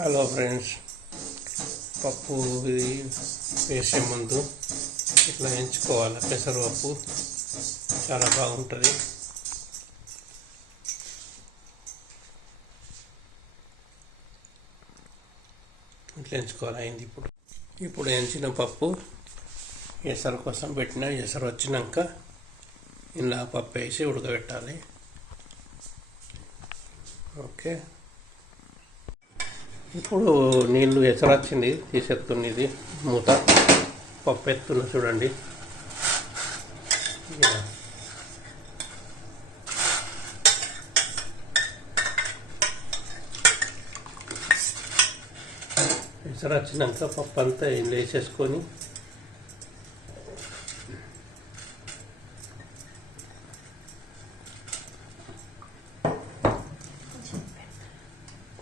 Hello friends, పప్పు వేసే ముందు ఇట్లా ఎంచుకోవాలి. పెసరపప్పు చాలా బాగుంటుంది. ఇట్లా ఎంచుకోవాలి. అయింది. ఇప్పుడు ఎంచిన పప్పు ఎసరు కోసం పెట్టిన. ఎసరు వచ్చినాక ఇలా పప్పు వేసి ఉడకబెట్టాలి. ఓకే, ఇప్పుడు నీళ్ళు ఎసరు వచ్చింది, తీసేస్తుంది. మూత పప్పు ఎత్తున్నా చూడండి. ఎసరు వచ్చినాక పప్పు అంతా వేసేసుకొని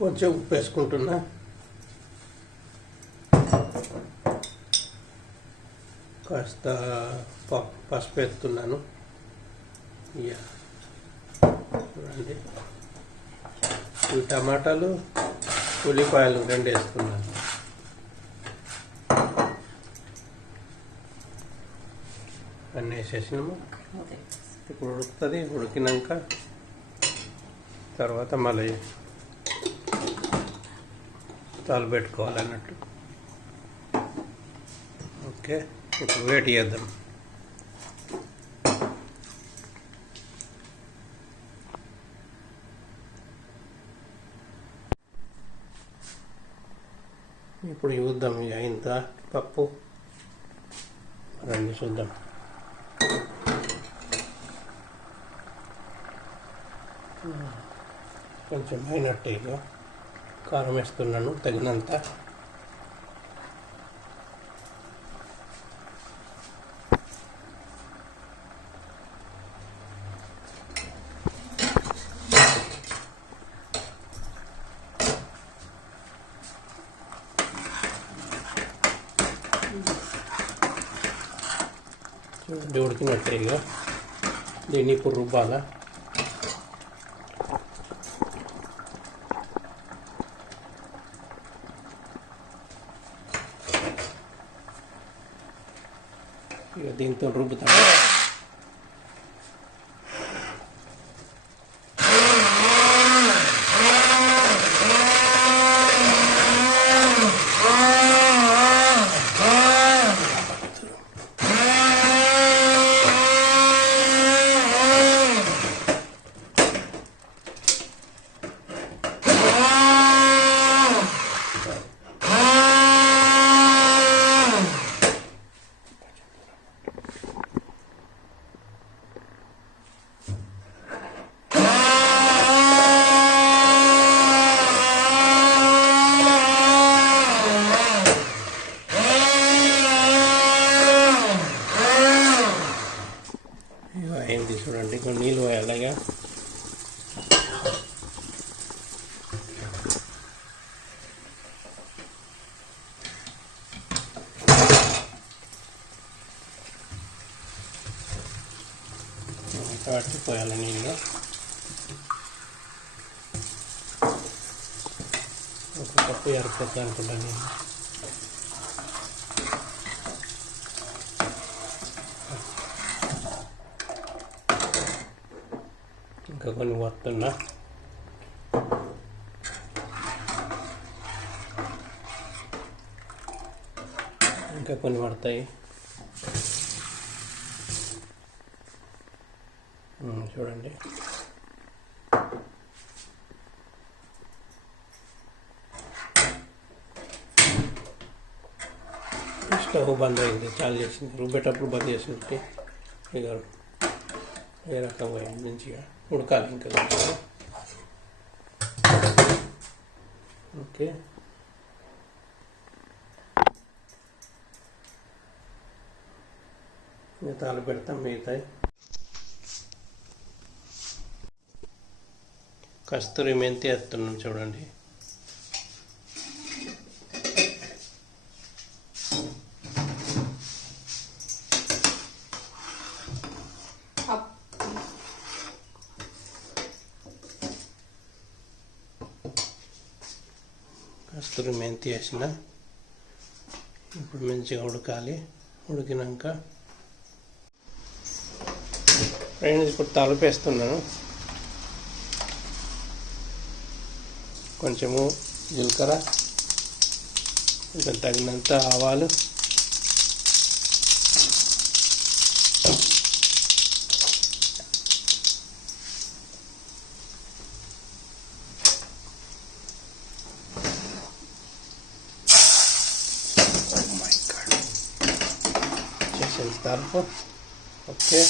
కొంచెం ఉప్పు వేసుకుంటున్నా. కాస్త పసుపు వేస్తున్నాను. చూడండి, ఈ టమాటాలు ఉల్లిపాయలు 2 వేస్తున్నాను. అన్నీ వేసేసినాము. ఇప్పుడు ఉడుకుతుంది. ఉడికినాక తర్వాత మళ్ళీ తాలు పెట్టుకోవాలన్నట్టు. ఓకే, ఇప్పుడు వెయిట్ చేద్దాం. ఇప్పుడు చూద్దాం అయిందా పప్పు. రండి చూద్దాం. కొంచెం అయినట్టు ఇక కారం వేస్తున్నాను తగినంత. చూడండి, ఉడికినట్టే. ఇక దీన్ని ఇప్పుడు రుబ్బాలా. ఇక దీంతో రుబ్బుతాము. అయింది చూడండి. కొన్ని నీళ్ళు పోయాలిగా. పట్టిపోయాలి నీళ్ళు. ఒక కప్పు సరిపోతుంది అనుకుంటా నీళ్ళు. ఇంకా కొన్ని వస్తున్నా. ఇంకా కొన్ని పడతాయి. చూడండి, స్టవ్ బంద్ అయింది. చాలు చేసింది. రుబ్బేటప్పుడు బంద్ చేసినట్టు. ఇక ఏ రకం పోయింది. మంచిగా ఉడకాలి ఇంకా. ఓకే, తాలు పెడతాం. మిగతాయి కస్తూరి మెంతి వేస్తున్నాం చూడండి. కస్తూరి మెంతి వేసిన. ఇప్పుడు మంచిగా ఉడకాలి. ఉడికినాక ఫ్రెండ్స్ ఇప్పుడు తలుపేస్తున్నాను. కొంచెము జీలకర్ర, కొంచెం తగినంత ఆవాలు, చేసిన తలుపు ఓకే.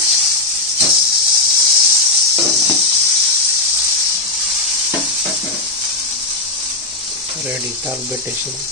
రెడీ, తాలు పెట్టేసింది.